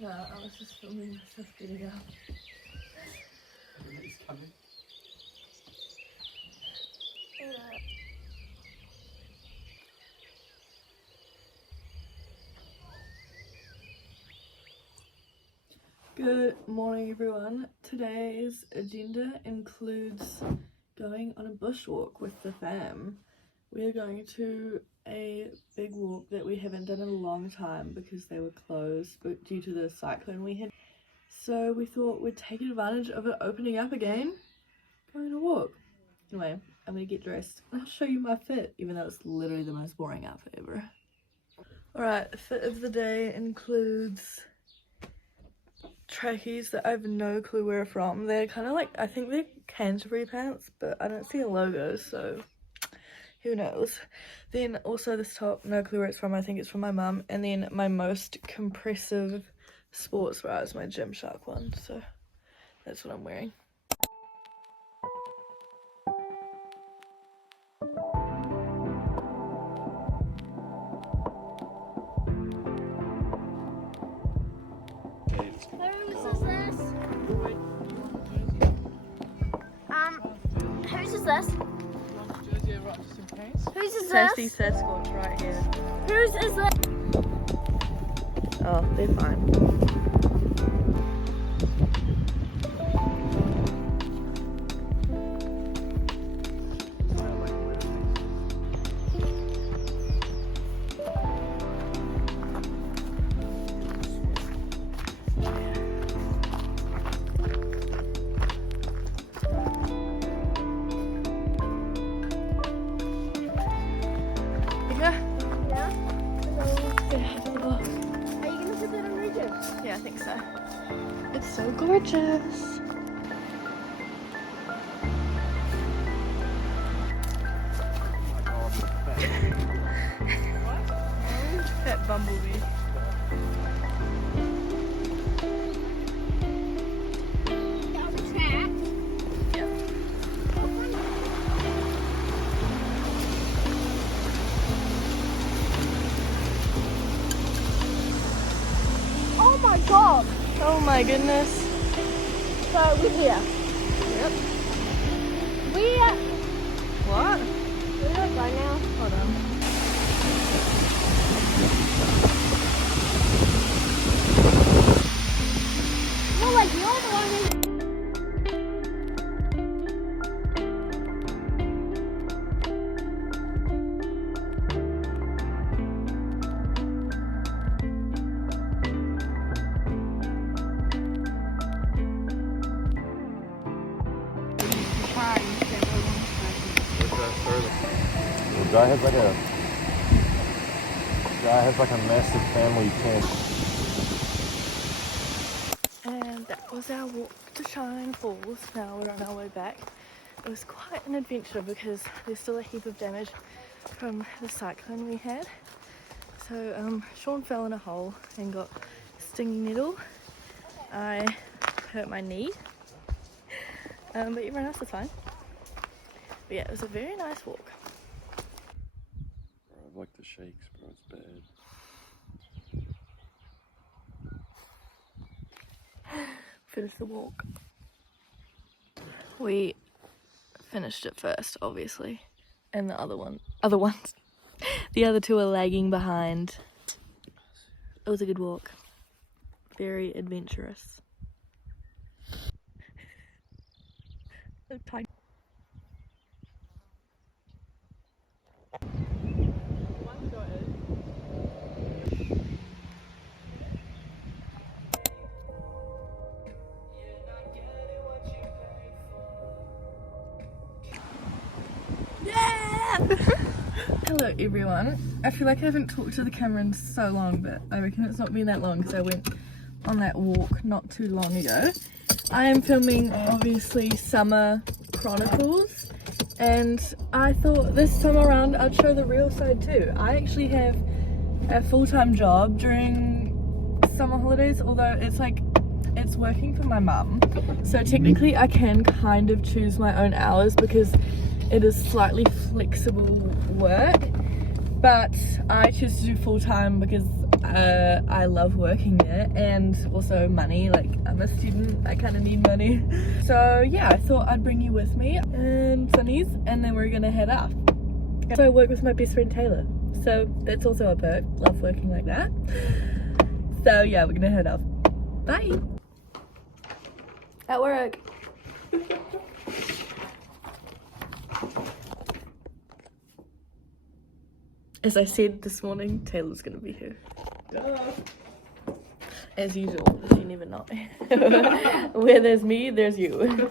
No, I was just filming myself getting up. It's coming. Good morning, everyone. Today's agenda includes going on a bushwalk with the fam. We are going to a big walk that we haven't done in a long time because they were closed but due to the cyclone we had. So we thought we'd take advantage of it opening up again, go on a walk. Anyway, I'm gonna get dressed and I'll show you my fit, even though it's literally the most boring outfit ever. Alright, fit of the day includes trackies that I have no clue where from. They're kind of like, I think they're Canterbury pants, but I don't see a logo, so who knows. Then also this top, no clue where it's from. I think it's from my mum. And then my most compressive sports bra is my Gymshark one, so that's what I'm wearing. Whose is this? Whose is Sassy this? Sasquatch right here. Whose is this? Oh, they're fine. Yeah, I think so. It's so gorgeous. That bumblebee. Oh my god! Oh my goodness. So we're here. Yep. What? We don't go now. Hold on. Well, like you're the one who. Guy has like a massive family tent. And that was our walk to Shine Falls. Now we're on our way back. It was quite an adventure because there's still a heap of damage from the cyclone we had. So Sean fell in a hole and got a stinging needle. I hurt my knee, but everyone else was fine. But yeah, it was a very nice walk. I like the shakes, bro. It's bad. Finish the walk. We finished it first, obviously, and the other ones, the other two are lagging behind. It was a good walk. Very adventurous. Hello everyone. I feel like I haven't talked to the camera in so long, but I reckon it's not been that long because I went on that walk not too long ago. I am filming obviously summer Chronicles, and I thought this time around I'd show the real side too. I actually have a full-time job during summer holidays, although it's working for my mum, so technically I can kind of choose my own hours because it is slightly flexible work, but I choose to do full-time because I love working there, and also money. Like, I'm a student, I kind of need money. So yeah, I thought I'd bring you with me and Sunny's, and then we're gonna head off. So I work with my best friend Taylor, so that's also a perk. Love working like that. So yeah, we're gonna head off. Bye. At work. As I said this morning, Taylor's gonna be here. As usual, you never know. Where there's me, there's you.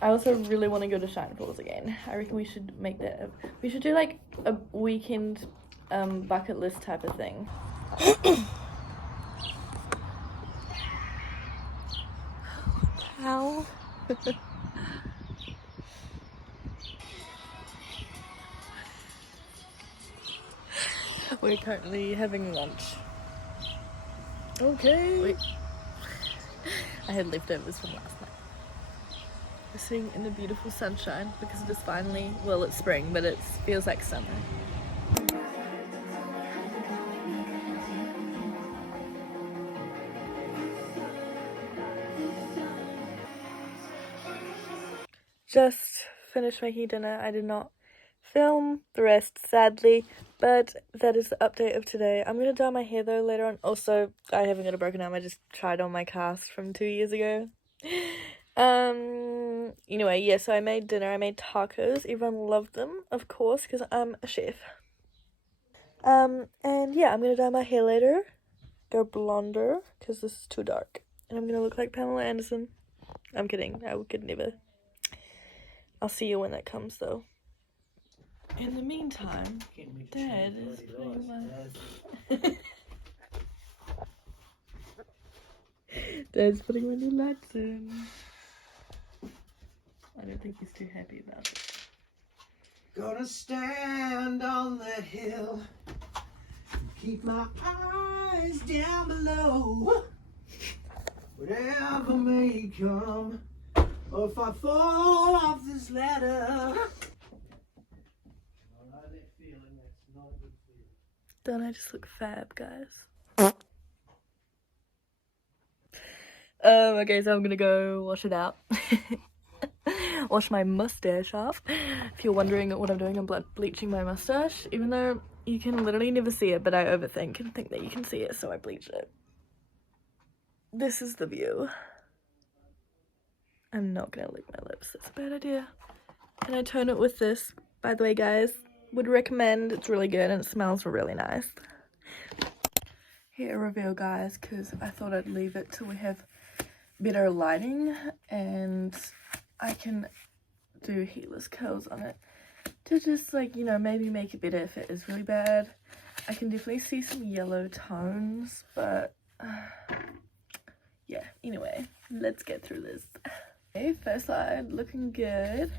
I also really want to go to Shine Falls again. I reckon we should make that we should do like a weekend bucket list type of thing. How? We're currently having lunch. Okay. Wait. I had leftovers from last night. We're sitting in the beautiful sunshine because it is finally, well, it's spring, but it feels like summer. Just finished making dinner. I did not film the rest, sadly, but that is the update of today. I'm gonna dye my hair though later on. Also, I haven't got a broken arm. I just tried on my cast from 2 years ago. Anyway, yeah, so I made dinner. I made tacos. Everyone loved them, of course, because I'm a chef. And yeah, I'm gonna dye my hair later, go blonder because this is too dark, and I'm gonna look like Pamela Anderson. I'm kidding, I could never. I'll see you when that comes though. In the meantime, Dad is putting my Dad's putting my new lights in. I don't think he's too happy about it. Gonna stand on the hill, keep my eyes down below. Whatever may come, or if I fall off this ladder. Don't I just look fab, guys? Okay, so I'm gonna go wash it out. Wash my mustache off. If you're wondering what I'm doing, I'm bleaching my mustache, even though you can literally never see it, but I overthink and think that you can see it, so I bleach it. This is the view. I'm not gonna lick my lips, that's a bad idea. Can I tone it with this? By the way, guys, would recommend. It's really good and it smells really nice. Hair reveal, guys, because I thought I'd leave it till we have better lighting and I can do heatless curls on it to just, like, you know, maybe make it better if it is really bad. I can definitely see some yellow tones, but yeah, anyway, let's get through this. Okay, first side looking good.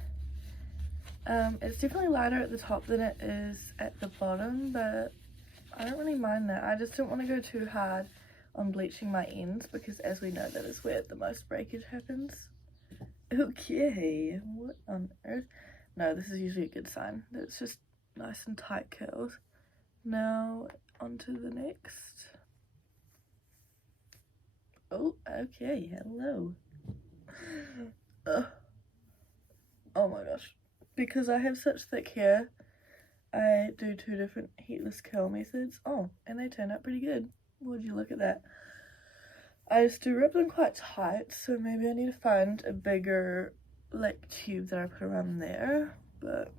It's definitely lighter at the top than it is at the bottom, but I don't really mind that. I just don't want to go too hard on bleaching my ends because, as we know, that is where the most breakage happens. Okay, what on earth? No, this is usually a good sign. It's just nice and tight curls. Now, on to the next. Oh, okay, hello. Oh my gosh. Because I have such thick hair, I do 2 different heatless curl methods. Oh, and they turn out pretty good. Would you look at that? I just do rip them quite tight, so maybe I need to find a bigger, like, tube that I put around there. But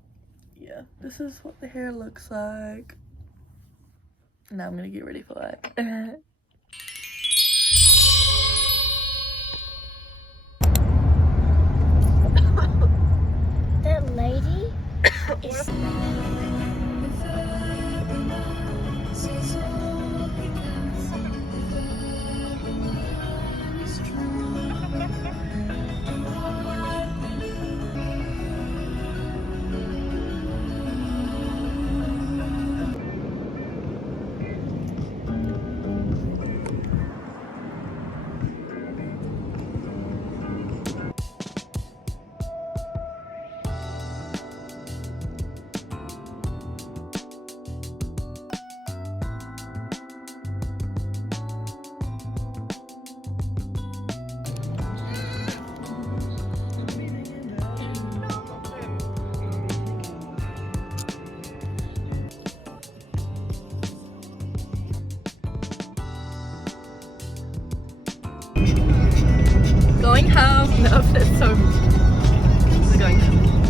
yeah, this is what the hair looks like. Now I'm gonna get ready for it. That lady is... going home. No, that's so. We're going home.